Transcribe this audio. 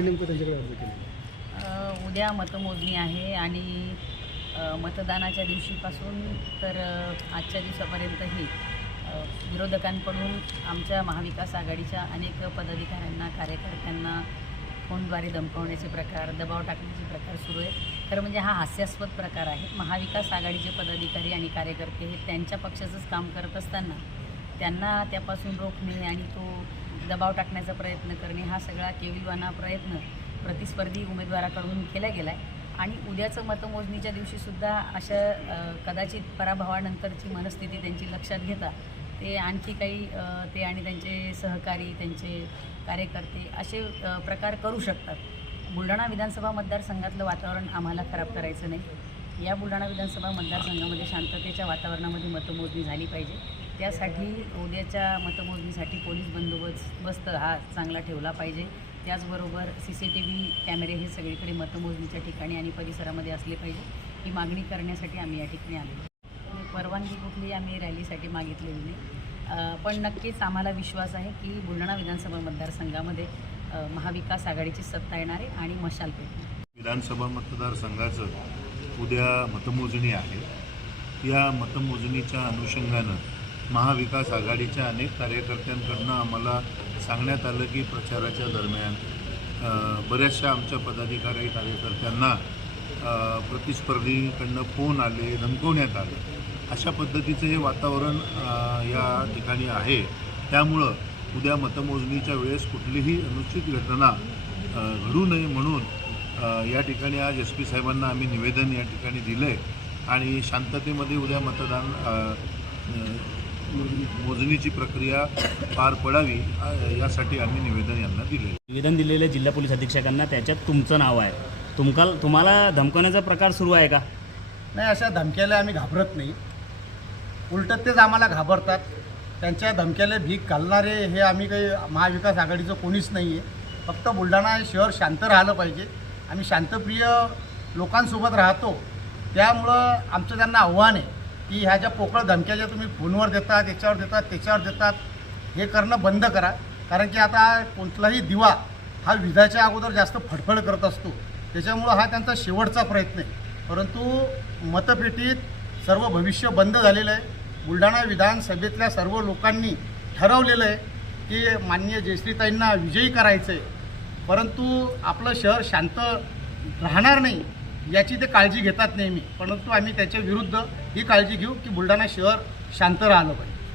काय नेमकं त्यांच्याकडे अर्ज केले अ, उद्या मतमोजणी आहे आणि अ, मतदानाच्या दिवशीपासून तर अ, आजच्या दिवसापर्यंतही अ, विरोधकांकडून आमच्या महाविकास आघाडीच्या अनेक पदाधिकाऱ्यांना कार्यकर्त्यांना फोनद्वारे दमकवण्याचे प्रकार दबाव टाकण्याचे प्रकार सुरू आहेत. खरं म्हणजे हा हास्यास्पद प्रकार आहे. महाविकास आघाडीचे पदाधिकारी आणि कार्यकर्ते हे त्यांच्या पक्षाचंच काम करत असताना त्यांना त्यापासून रोखणे आणि तो दबाव टाकण्याचा प्रयत्न करणे हा सगळा केविलवाना प्रयत्न प्रतिस्पर्धी उमेदवाराकडून केला गेला आहे आणि उद्याचं मतमोजणीच्या दिवशीसुद्धा अशा कदाचित पराभवानंतरची मनस्थिती त्यांची लक्षात घेता ते आणखी काही ते आणि त्यांचे सहकारी त्यांचे कार्यकर्ते असे प्रकार करू शकतात. बुलढाणा विधानसभा मतदारसंघातलं वातावरण आम्हाला खराब करायचं नाही. या बुलढाणा विधानसभा मतदारसंघामध्ये शांततेच्या वातावरणामध्ये मतमोजणी झाली पाहिजे. त्यासाठी उद्याच्या मतमोजणीसाठी पोलीस बंदोबस्त बस्त हा चांगला ठेवला पाहिजे. त्याचबरोबर सी सी टी व्ही कॅमेरे हे सगळीकडे मतमोजणीच्या ठिकाणी आणि परिसरामध्ये असले पाहिजे. ही मागणी करण्यासाठी आम्ही या ठिकाणी आलो. परवानगी कुठली आम्ही रॅलीसाठी मागितलेली नाही. पण नक्कीच आम्हाला विश्वास आहे की बुलढाणा विधानसभा मतदारसंघामध्ये महाविकास आघाडीची सत्ता येणार आहे आणि मशाल पेटणार. विधानसभा मतदारसंघाचं उद्या मतमोजणी आहे. या मतमोजणीच्या अनुषंगानं महाविकास आघाडीच्या अनेक कार्यकर्त्यांकडनं आम्हाला सांगण्यात आलं की प्रचाराच्या दरम्यान बऱ्याचशा आमच्या पदाधिकारी कार्यकर्त्यांना प्रतिस्पर्धीकडनं फोन आले धमकवण्यात आले. अशा पद्धतीचं हे वातावरण या ठिकाणी आहे. त्यामुळं उद्या मतमोजणीच्या वेळेस कुठलीही अनुचित घटना घडू नये म्हणून या ठिकाणी आज एस पी साहेबांना आम्ही निवेदन या ठिकाणी दिलं आहे आणि शांततेमध्ये उद्या मतदान मोजणीची प्रक्रिया पार पडावी यासाठी आम्ही निवेदन यांना दिले निवेदन दिलेलं जिल्हा पोलीस अधीक्षकांना त्याच्यात तुमचं नाव आहे. तुमका तुम्हाला धमकवण्याचा प्रकार सुरू आहे का? नाही अशा धमक्याला आम्ही घाबरत नाही. उलटं तेच आम्हाला घाबरतात. त्यांच्या धमक्याला भीक घालणारे हे आम्ही काही महाविकास आघाडीचं कोणीच नाही आहे फक्त बुलढाणा हे शहर शांत राहिलं पाहिजे. आम्ही शांतप्रिय लोकांसोबत राहतो. त्यामुळं आमचं त्यांना आव्हान आहे. की ह्या ज्या पोकळ धमक्या ज्या तुम्ही फोनवर देतात याच्यावर देतात त्याच्यावर देतात हे करणं बंद करा. कारण की आता कोणताही दिवा हा विजाच्या अगोदर जास्त फडफड करत असतो. त्याच्यामुळं हा त्यांचा शेवटचा प्रयत्न आहे. परंतु मतपेटीत सर्व भविष्य बंद झालेलं आहे. बुलढाणा विधानसभेतल्या सर्व लोकांनी ठरवलेलं आहे की माननीय जयश्रीताईंना विजयी करायचं आहे परंतु आपलं शहर शांत राहणार नाही. याची ते काळजी घेतात नेहमी. परंतु आम्ही त्याच्या विरुद्ध ही काळजी घेऊ की बुलढाणा शहर शांत राहिलं पाहिजे.